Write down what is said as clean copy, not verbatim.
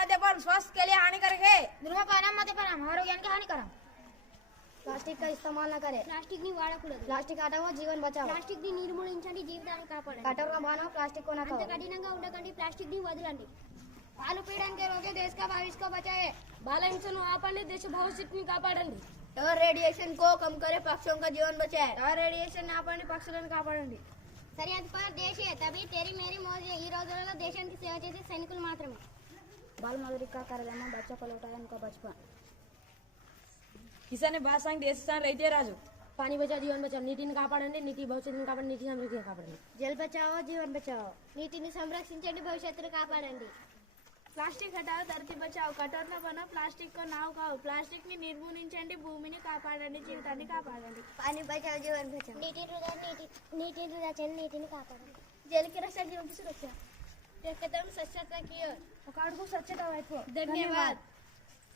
मद्यपान स्वास्थ्य के लिए हानिकारक है। धूम्रपान मद्यपान आरोग्याనికి హానికరం. प्लास्टिक का इस्तेमाल न करें. प्लास्टिक ని వాడకూడదు. प्लास्टिक हटाओ, जीवन बचाओ. प्लास्टिक ని నిర్మూలించండి, జీవితాన్ని కాపాడండి. कठोर का बनाओ, प्लास्टिक को न అంత खाओ. కఠినంగా ఉండకండి, ప్లాస్టిక్ ని వదలండి. बालू पीड़न के रोके देश का भविष्य को बचाए. बाल हिंसను ఆపండి, దేశ భవిష్యత్తుని కాపాడండి. टावर रेडिएशन को कम करें, पक्षियों का जीवन बचाए. టవర్ రేడియేషన్ ఆపండి, పక్షులను కాపాడండి. సరిహద్దు పర్ దేశే తబి तेरी मेरी मौज. ఈ రోజులలో దేశానికి సేవ చేసే సైనికులు మాత్రమే. बाल मजदूरी का कार्यक्रम बच्चों को लौटाया उनका बचपन. కిసాన్ బాత్ సంగ్ దేశస్థాన్ రైతే రాజు. पानी बचाओ, जीवन बचाओ. నీటిని కాపాడండి, నీటి భవిష్యత్తుని కాపాడండి, నీటి సమృద్ధిని కాపాడండి. जल बचाओ, जीवन बचाओ. నీటిని సంరక్షించండి, భవిష్యత్తును కాపాడండి. ప్లాస్టిక్ హటాओ, धरती बचाओ. कठोर न बनो, प्लास्टिक को ना खाओ. प्लास्टिक ని నిర్మూలించండి, భూమిని కాపాడండి, జీవితాన్ని కాపాడండి. पानी बचाओ, जीवन बचाओ. నీటిని వృధా చేయండి, నీటిని కాపాడండి. जल की रक्षा, जीवन की सुरक्षा. एक कदम स्वच्छता की ओर. ఒక అడుగు స్వచ్ఛత వైపు. धन्यवाद.